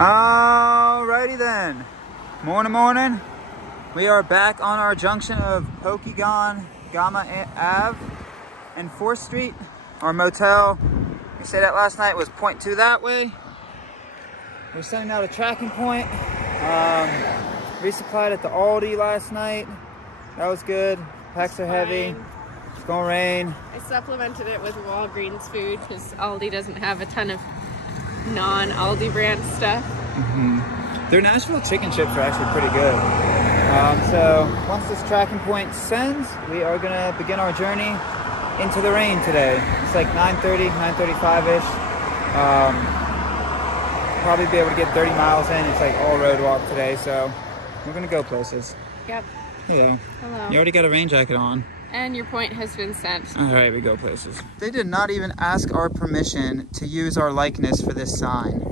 Alrighty then. Morning. We are back on our junction of Pokemon Gamma Ave and 4th Street. Our motel, we stayed at last night, was 0.2 that way. We're sending out a tracking point. Resupplied at the Aldi last night. That was good. Packs are heavy. It's gonna rain. I supplemented it with Walgreens food because Aldi doesn't have a ton of non-Aldi brand stuff. Their Nashville chicken chips are actually pretty good. So once this tracking point sends, we are gonna begin our journey into the rain today. It's like 9:30, 9:35-ish. Probably be able to get 30 miles in. It's like all road walk today, so we're gonna go places. Yep. Yeah. Hello. You already got a rain jacket on. And your point has been sent. All right, we go places. They did not even ask our permission to use our likeness for this sign.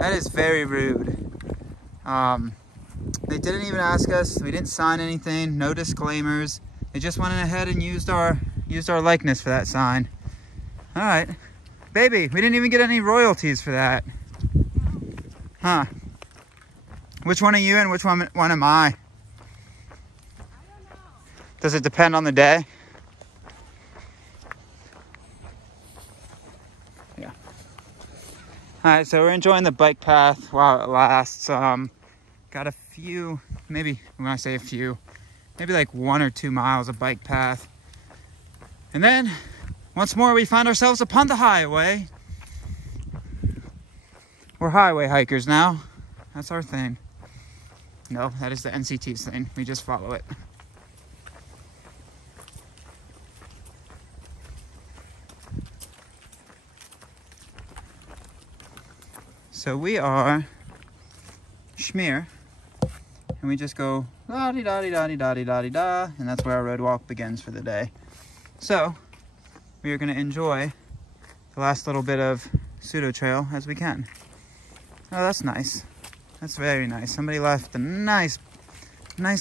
That is very rude. They didn't even ask us. We didn't sign anything. No disclaimers. They just went ahead and used our likeness for that sign. All right, baby. We didn't even get any royalties for that. Huh? Which one are you and which one am I? I don't know. Does it depend on the day? Yeah. All right, so we're enjoying the bike path while it lasts. Got a few, maybe when I say a few, maybe like 1 or 2 miles of bike path. And then once more, we find ourselves upon the highway. We're highway hikers now. That's our thing. No, that is the NCT's thing. We just follow it. So we are Schmear, and we just go la-di-da-di-da-di-da-di-da-di-da, and that's where our road walk begins for the day. So we are going to enjoy the last little bit of pseudo trail as we can. Oh, that's nice. That's very nice. Somebody left a nice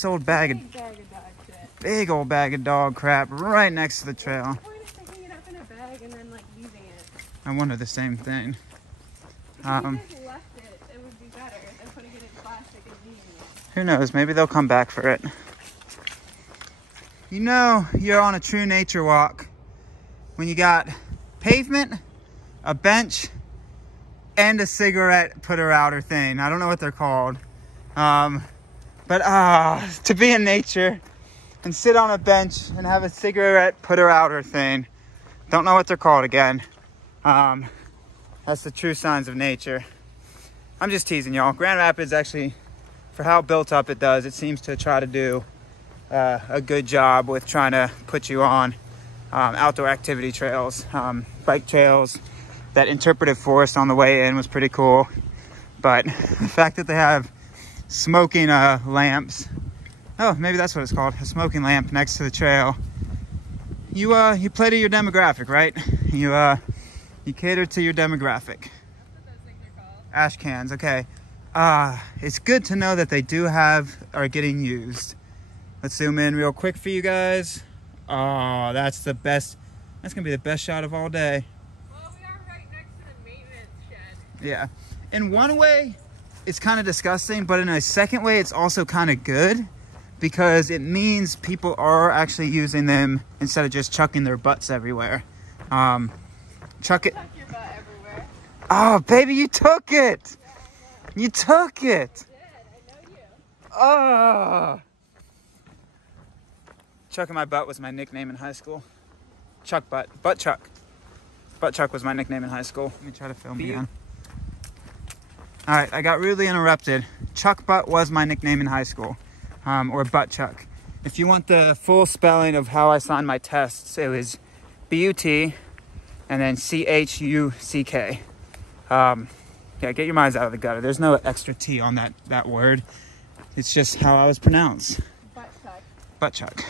old big old bag of dog crap right next to the trail. What's the point of sticking it up in a bag and then like using it? I wonder the same thing. If you guys left it, it would be better than putting it in plastic and using it. Who knows? Maybe they'll come back for it. You know you're on a true nature walk when you got pavement, a bench, and a cigarette putter-outer thing. I don't know what they're called. But to be in nature and sit on a bench and have a cigarette putter-outer thing. Don't know what they're called again. That's the true signs of nature. I'm just teasing y'all. Grand Rapids actually, for how built up it does, it seems to try to do a good job with trying to put you on outdoor activity trails, bike trails. That interpretive forest on the way in was pretty cool. But the fact that they have smoking lamps, oh, maybe that's what it's called, a smoking lamp next to the trail. You play to your demographic, right? You cater to your demographic. That's what those things are called. Ash cans, okay. It's good to know that they are getting used. Let's zoom in real quick for you guys. Oh, that's the best. That's gonna be the best shot of all day. Well, we are right next to the maintenance shed. Yeah. In one way, it's kind of disgusting, but in a second way, it's also kind of good because it means people are actually using them instead of just chucking their butts everywhere. Chuck it. Tuck your butt everywhere. Oh, baby, you took it. Yeah, You took it. I know you. Oh. Chucking my butt was my nickname in high school. Chuck butt. Butt Chuck. Butt Chuck was my nickname in high school. Let me try to film again. All right, I got rudely interrupted. Chuck Butt was my nickname in high school, or Butt Chuck. If you want the full spelling of how I signed my tests, it was B-U-T and then C-H-U-C-K. Yeah, get your minds out of the gutter. There's no extra T on that word. It's just how I was pronounced. Butt Chuck. Butt Chuck.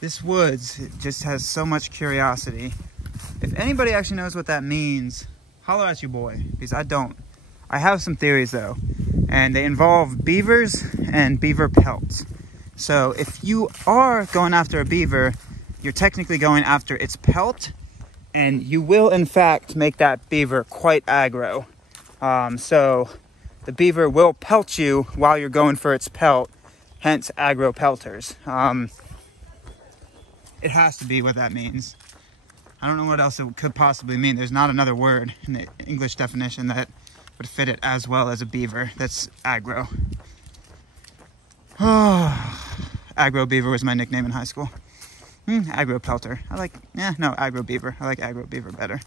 This woods, it just has so much curiosity. If anybody actually knows what that means, holler at you, boy, because I don't. I have some theories though, and they involve beavers and beaver pelts. So if you are going after a beaver, you're technically going after its pelt, And you will, in fact, make that beaver quite aggro. So the beaver will pelt you while you're going for its pelt, hence aggro pelters. It has to be what that means. I don't know what else it could possibly mean. There's not another word in the English definition that would fit it as well as a beaver that's aggro. Aggro beaver was my nickname in high school. Aggro pelter. Aggro beaver. I like aggro beaver better.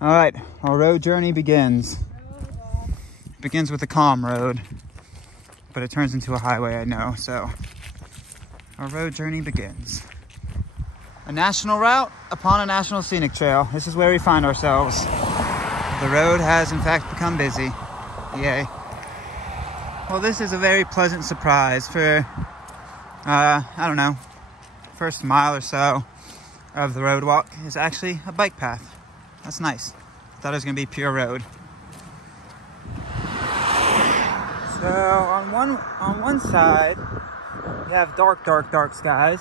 All right, our road journey begins. It begins with a calm road, but it turns into a highway, I know, so our road journey begins. A national route upon a national scenic trail. This is where we find ourselves. The road has in fact become busy. Yay. Well, this is a very pleasant surprise for, I don't know, first mile or so of the road walk is actually a bike path. That's nice. I thought it was gonna be pure road. So on one side, you have dark skies.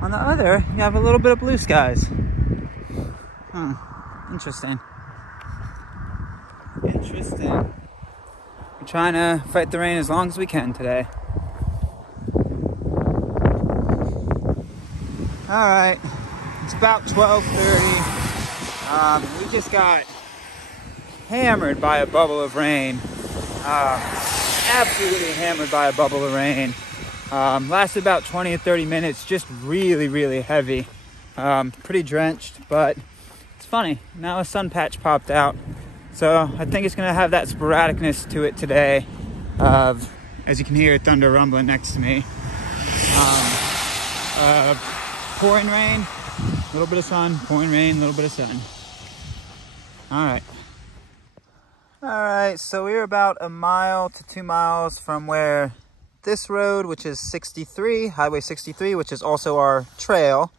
On the other, you have a little bit of blue skies. Interesting. Interesting. We're trying to fight the rain as long as we can today. All right, it's about 12:30. We just got hammered by a bubble of rain. Absolutely hammered by a bubble of rain. Lasted about 20 or 30 minutes, just really heavy. Pretty drenched, but it's funny. Now a sun patch popped out. So I think it's gonna have that sporadicness to it today. As you can hear, thunder rumbling next to me. Pouring rain, a little bit of sun, pouring rain, a little bit of sun. All right, so we're about 1 mile to 2 miles from where this road, which is 63, Highway 63, which is also our trail.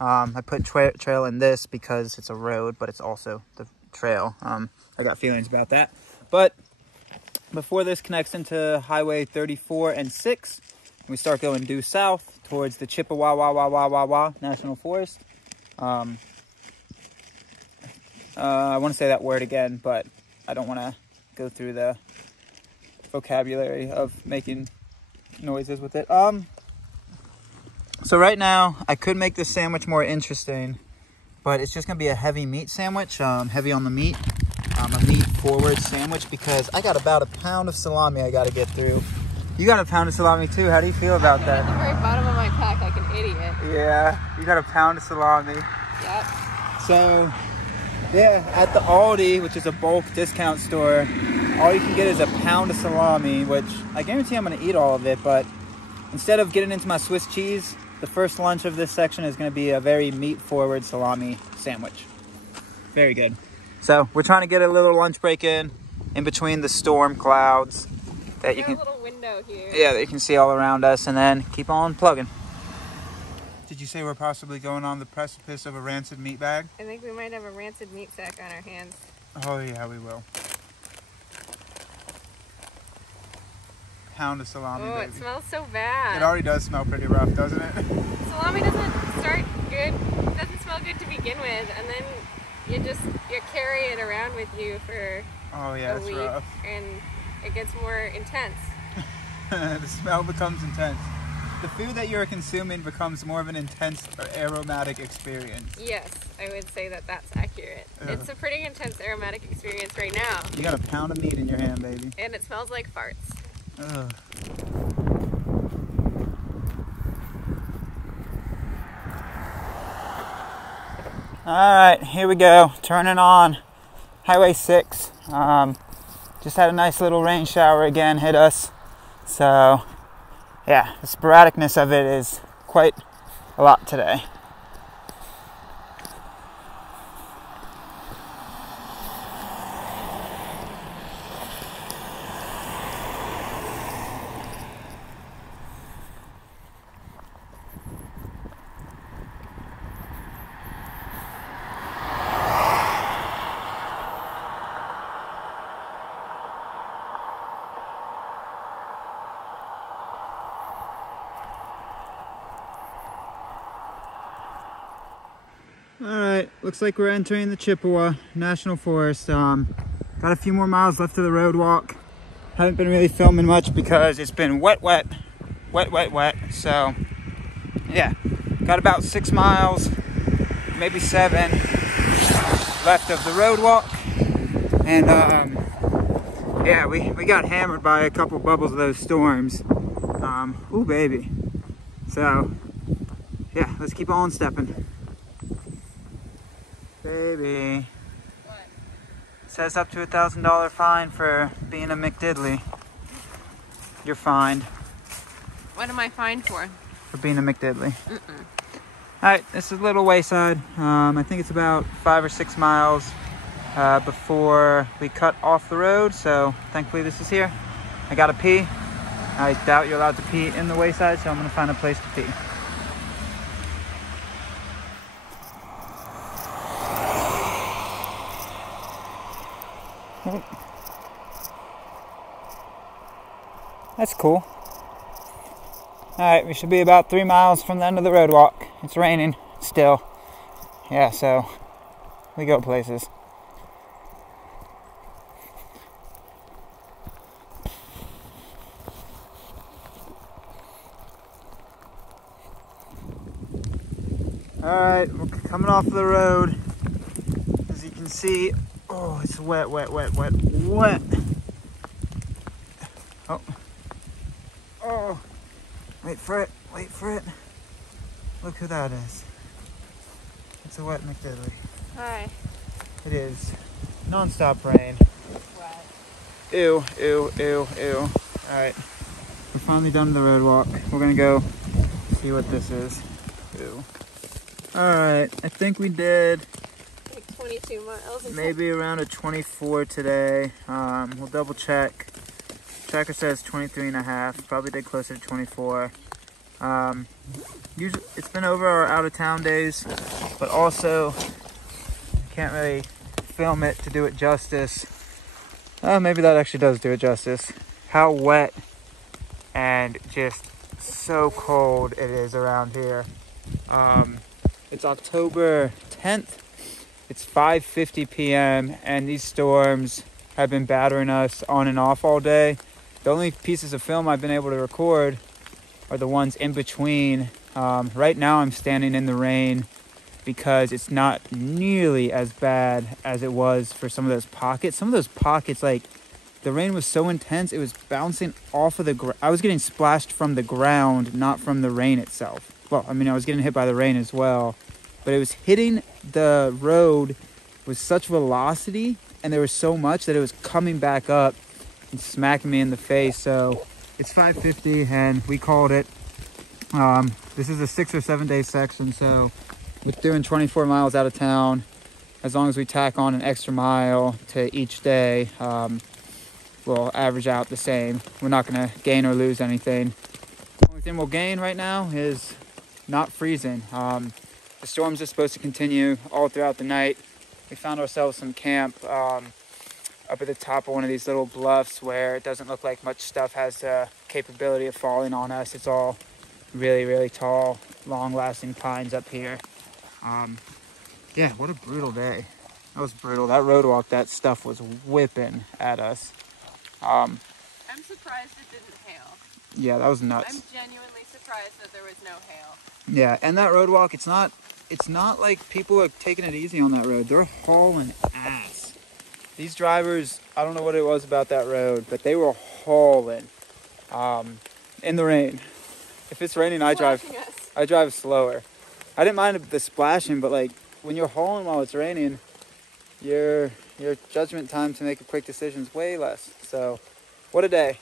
I put trail in this because it's a road, but it's also the trail. I got feelings about that. But before this connects into Highway 34 and 6, we start going due south towards the Chippewa National Forest. I want to say that word again, but I don't want to go through the vocabulary of making noises with it. So right now, I could make this sandwich more interesting, but it's just going to be a heavy meat sandwich, heavy on the meat. A meat forward sandwich because I got about a pound of salami I got to get through. You got a pound of salami too. How do you feel about that? At the very bottom of my pack like an idiot. Yeah, you got a pound of salami. Yep. So, yeah, at the Aldi, which is a bulk discount store, all you can get is a pound of salami, which I guarantee I'm going to eat all of it, but instead of getting into my Swiss cheese, the first lunch of this section is going to be a very meat-forward salami sandwich. Very good. So we're trying to get a little lunch break in between the storm clouds that you can. A little window here. Yeah, that you can see all around us, and then keep on plugging. Did you say we're possibly going on the precipice of a rancid meat bag? I think we might have a rancid meat sack on our hands. Oh yeah, we will. Pound of salami, Oh, baby. it smells so bad. It already does smell pretty rough, doesn't it? Salami doesn't start good, doesn't smell good to begin with, and then you carry it around with you for a week, rough. and it gets more intense. The smell becomes intense. The food that you're consuming becomes more of an intense or aromatic experience. Yes, I would say that that's accurate. It's a pretty intense aromatic experience right now. You got a pound of meat in your hand, baby. And it smells like farts. Ugh. Alright, here we go. Turning on Highway 6. Just had a nice little rain shower again hit us. So, yeah, the sporadicness of it is quite a lot today. right, looks like we're entering the Chippewa National Forest. Got a few more miles left to the road walk. Haven't been really filming much because it's been wet. So yeah, got about 6 miles, maybe 7 left of the road walk. And yeah, we got hammered by a couple bubbles of those storms. Ooh, baby. So yeah, let's keep on stepping. Baby. What? Says up to $1,000 fine for being a McDiddly. You're fined. What am I fined for? For being a McDiddly. Alright, this is Little Wayside. I think it's about 5 or 6 miles before we cut off the road, so thankfully this is here. I gotta pee. I doubt you're allowed to pee in the Wayside, so I'm gonna find a place to pee. That's cool. Alright, we should be about 3 miles from the end of the road walk. It's raining still. Yeah, so we go places. Alright, we're coming off the road. As you can see, oh, it's wet. Oh, wait for it. Look who that is. It's a wet McDiddly. Hi. It is non-stop rain. What? Ew. Alright, we're finally done the road walk. We're gonna go see what this is. Ew. Alright, I think we did Like 22 miles. maybe around a 24 today. We'll double check. Tracker says 23 and a half. Probably did closer to 24. Usually it's been over our out of town days, but also can't really film it to do it justice. Maybe that actually does do it justice. How wet and just so cold it is around here. It's October 10th. It's 5:50 p.m. and these storms have been battering us on and off all day. The only pieces of film I've been able to record are the ones in between. Right now I'm standing in the rain because it's not nearly as bad as it was for some of those pockets. Some of those pockets, like, the rain was so intense, it was bouncing off of the ground. I was getting splashed from the ground, not from the rain itself. Well, I mean, I was getting hit by the rain as well, but it was hitting the road with such velocity, and there was so much that it was coming back up and smacking me in the face. So it's 5:50 and we called it. This is a 6 or 7 day section, so with doing 24 miles out of town, as long as we tack on an extra mile to each day, we'll average out the same. We're not going to gain or lose anything. The only thing we'll gain right now is not freezing. The storms are supposed to continue all throughout the night. We found ourselves some camp up at the top of one of these little bluffs where it doesn't look like much stuff has the capability of falling on us. It's all really tall, long-lasting pines up here. Yeah, what a brutal day. That was brutal. That road walk, that stuff was whipping at us. I'm surprised it didn't hail. Yeah, that was nuts. I'm genuinely surprised that there was no hail. Yeah, and that road walk, it's not like people are taking it easy on that road. They're hauling ass. These drivers, I don't know what it was about that road, but they were hauling in the rain. If it's raining, I drive slower. I didn't mind the splashing, but like when you're hauling while it's raining, your judgment time to make a quick decision is way less. So, what a day.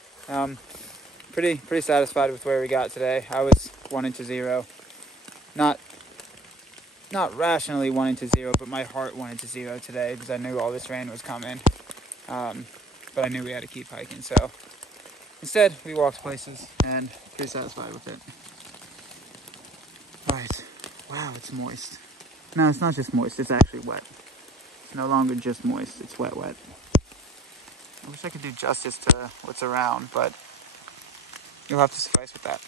Pretty satisfied with where we got today. I was 1-0. Not rationally 1-0, but my heart 1-0 today because I knew all this rain was coming. But I knew we had to keep hiking, so instead we walked places and pretty satisfied with it. Right. Wow, it's moist. No, it's not just moist, it's actually wet. It's no longer just moist, it's wet. I wish I could do justice to what's around, but you'll have to suffice with that.